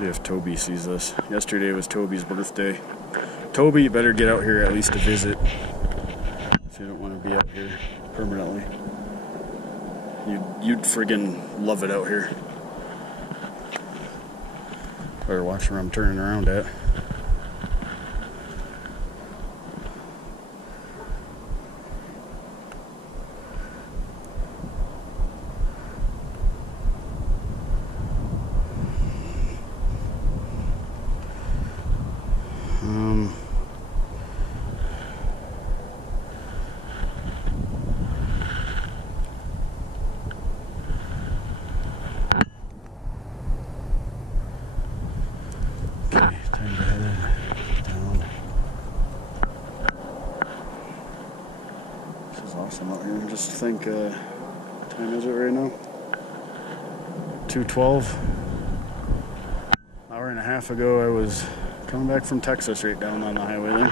See if Toby sees this. Yesterday was Toby's birthday. Toby, you better get out here at least to visit. If you don't want to be up here permanently. You'd friggin' love it out here. Better watch where I'm turning around at. Awesome out here. Just think, what time is it right now? 2:12. Hour and a half ago, I was coming back from Texas right down on the highway there.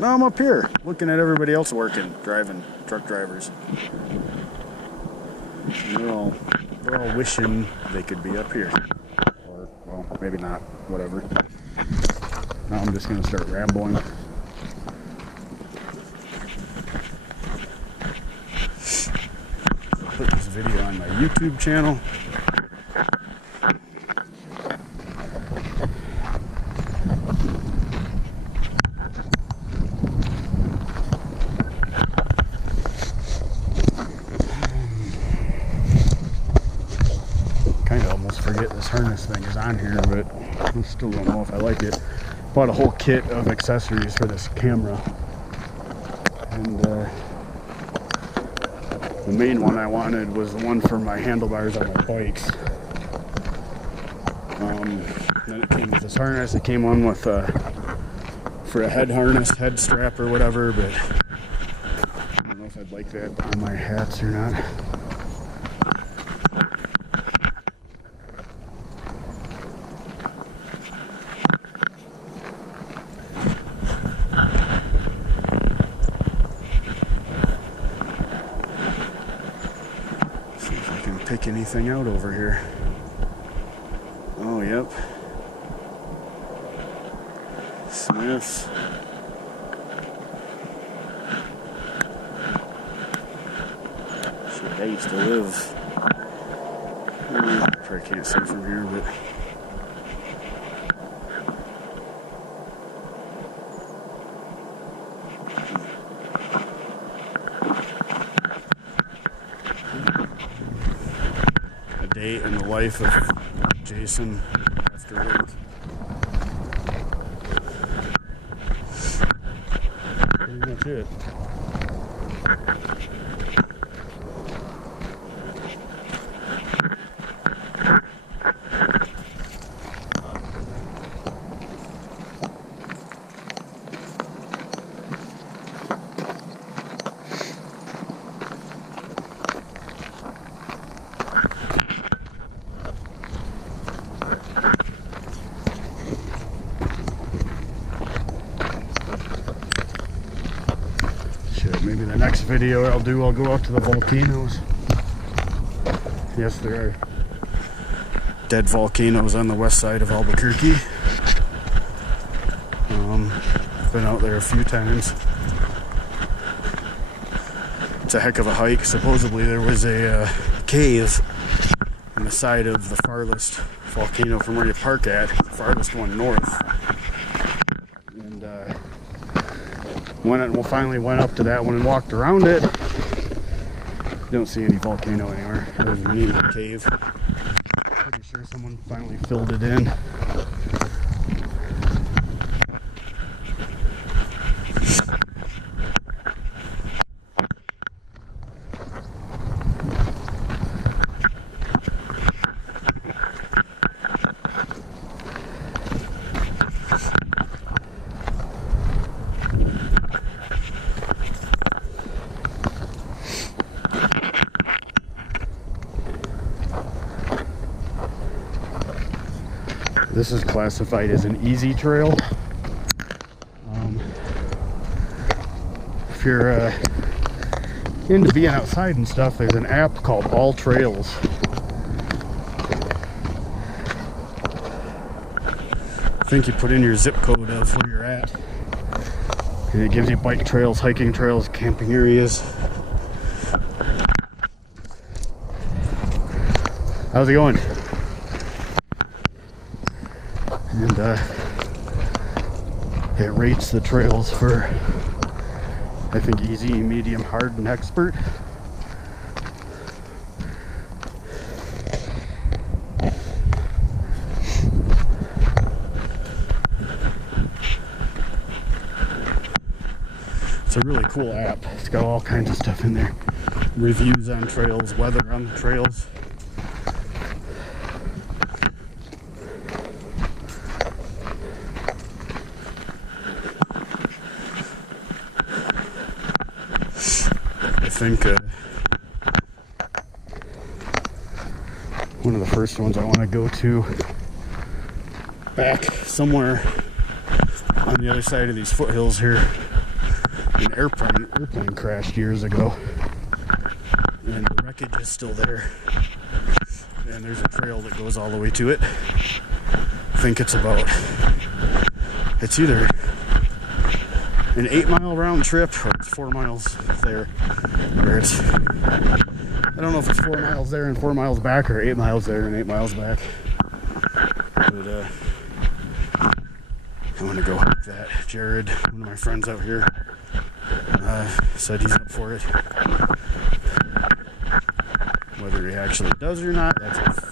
Now I'm up here, looking at everybody else working, driving, truck drivers. And they're all wishing they could be up here. Or, well, maybe not, whatever. Now I'm just gonna start rambling. Put this video on my YouTube channel. Kind of almost forget this harness thing is on here, but I still don't know if I like it. Bought a whole kit of accessories for this camera, and the main one I wanted was the one for my handlebars on my bikes. Then it came with this harness. It came on with for a head harness, head strap or whatever, but I don't know if I'd like that on my hats or not. Pick anything out over here. Oh, yep. Smith's. Shit, I used to live. Probably can't see from here, but. In the life of Jason after work. Pretty much it. Maybe the next video I'll go out to the volcanoes. Yes, there are dead volcanoes on the west side of Albuquerque. Been out there a few times. It's a heck of a hike. Supposedly there was a cave on the side of the farthest volcano from where you park at, the farthest one north. And we finally went up to that one and walked around it. Don't see any volcano anywhere. There's a neat little cave. Pretty sure someone finally filled it in. This is classified as an easy trail. If you're into being outside and stuff, there's an app called All Trails. think you put in your zip code of where you're at, and it gives you bike trails, hiking trails, camping areas. How's it going? And it rates the trails for, I think, easy, medium, hard, and expert. It's a really cool app. It's got all kinds of stuff in there. Reviews on trails, weather on the trails. I think one of the first ones I want to go to, back somewhere on the other side of these foothills here. An airplane crashed years ago, and the wreckage is still there, and there's a trail that goes all the way to it. I think it's either an 8-mile round trip or it's 4 miles there, or it's, I don't know if it's 4 miles there and 4 miles back, or 8 miles there and 8 miles back, but I want to go hike that. Jared, one of my friends out here, said he's up for it. Whether he actually does or not, that's a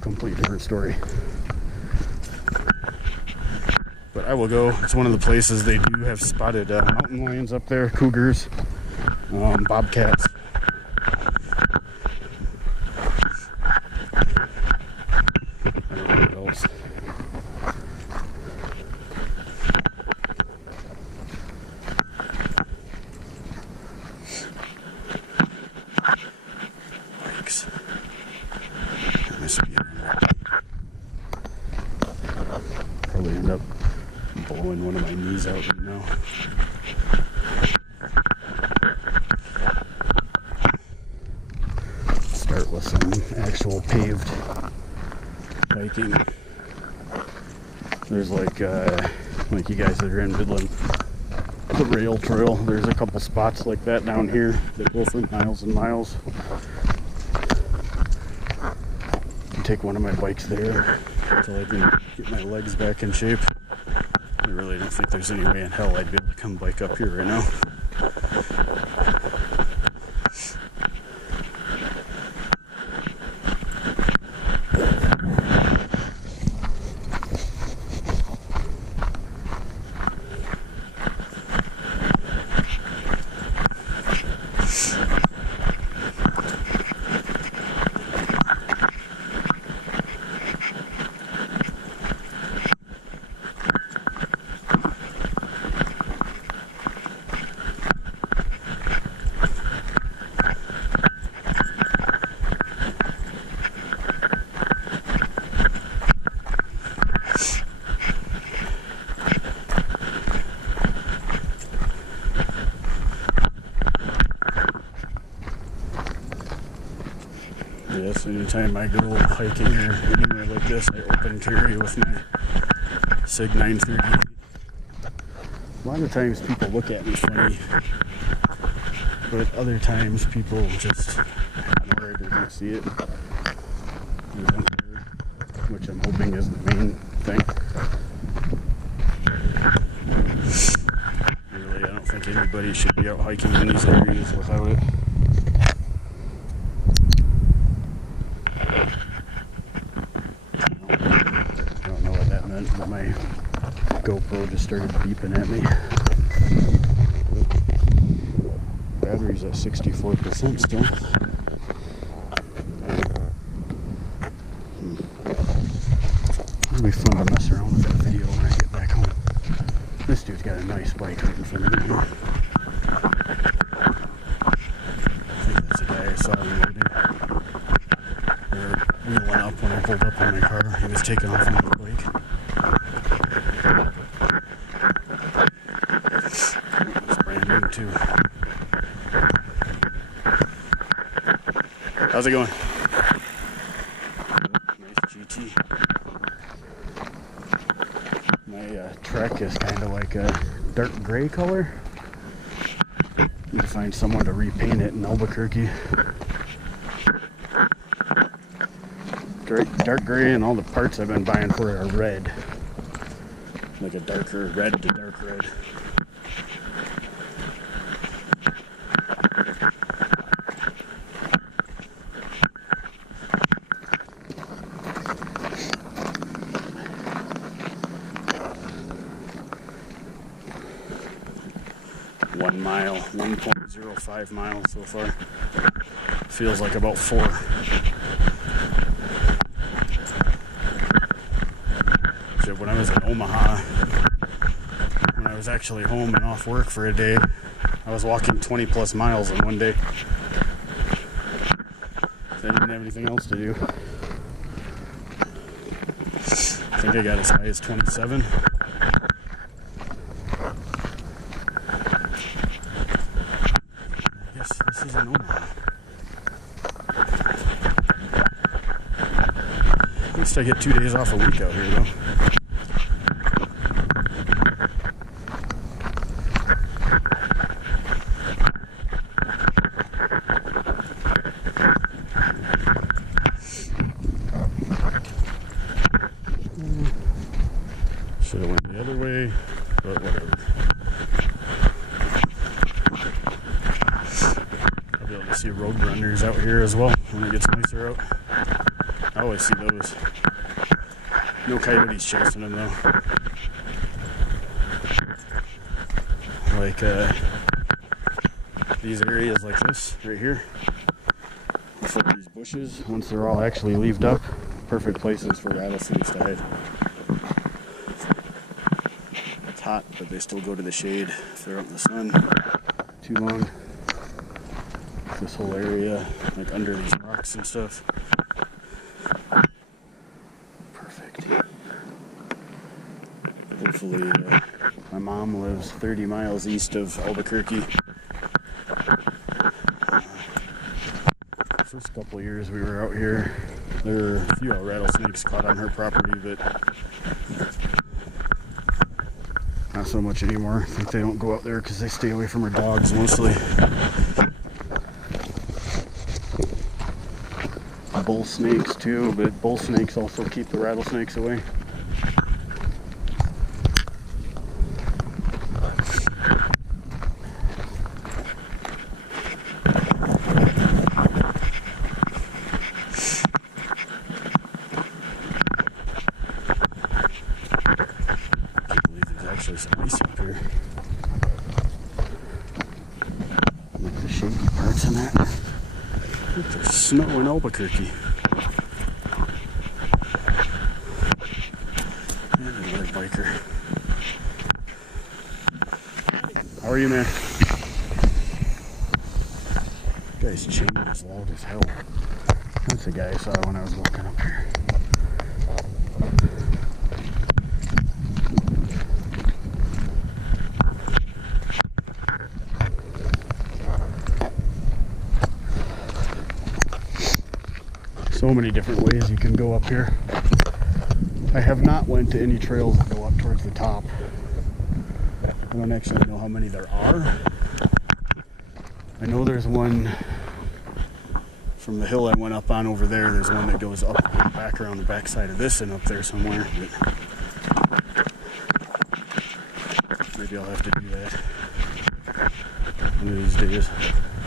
complete different story. But I will go. It's one of the places they do have spotted mountain lions up there, cougars, bobcats. I don't know what else. Probably end up blowing one of my knees out right now. Start with some actual paved hiking. There's like you guys that are in Midland, the rail trail. There's a couple spots like that down here that go for miles and miles. Take one of my bikes there until I can get my legs back in shape. I really don't think there's any way in hell I'd be able to come bike up here right now. Yes, anytime I go hiking or anywhere like this, I open carry with my Sig 938. A lot of times people look at me funny, but other times people just ignore it or don't see it. They don't care, which I'm hoping is the main thing. Really, I don't think anybody should be out hiking in these areas without it. But my GoPro just started beeping at me. Battery's at 64% still. It'll be fun to mess around with that video when I get back home. This dude's got a nice bike right in front of me here. I think that's the guy I saw reloading. They were wheeling up when I pulled up on my car. He was taking off on his bike. Too. How's it going? Nice GT. Trek is kind of like a dark gray color. Need to find someone to repaint it in Albuquerque. Dark gray, and all the parts I've been buying for it are red. Like a darker red to dark red. One mile, 1.05 miles so far. Feels like about 4. So when I was in Omaha, when I was actually home and off work for a day, I was walking 20 plus miles in one day. I didn't have anything else to do. I think I got as high as 27. This is in Omaha. At least I get 2 days off a week out here, though. Should have went the other way, but whatever. I'll be able to see road runners out here as well when it gets nicer out. I always see those. No coyotes chasing them though. Like these areas like this right here. So these bushes, once they're all actually leaved up, perfect places for rattlesnakes to hide. It's hot, but they still go to the shade if they're out in the sun too long. This whole area, like under these rocks and stuff. Perfect. Hopefully, my mom lives 30 miles east of Albuquerque. First couple of years we were out here, there were a few rattlesnakes caught on her property, but not so much anymore. I think they don't go out there because they stay away from her dogs mostly. Bull snakes too, but bull snakes also keep the rattlesnakes away. Actually some ice up here. Like the shaky parts in that. Look, there's snow in Albuquerque. And another biker. How are you, man? Guy's chain is loud as hell. That's the guy I saw when I was walking up here. So many different ways you can go up here. I have not went to any trails that go up towards the top. I don't actually know how many there are. I know there's one from the hill I went up on over there. There's one that goes up and back around the backside of this and up there somewhere. But maybe I'll have to do that one of these days.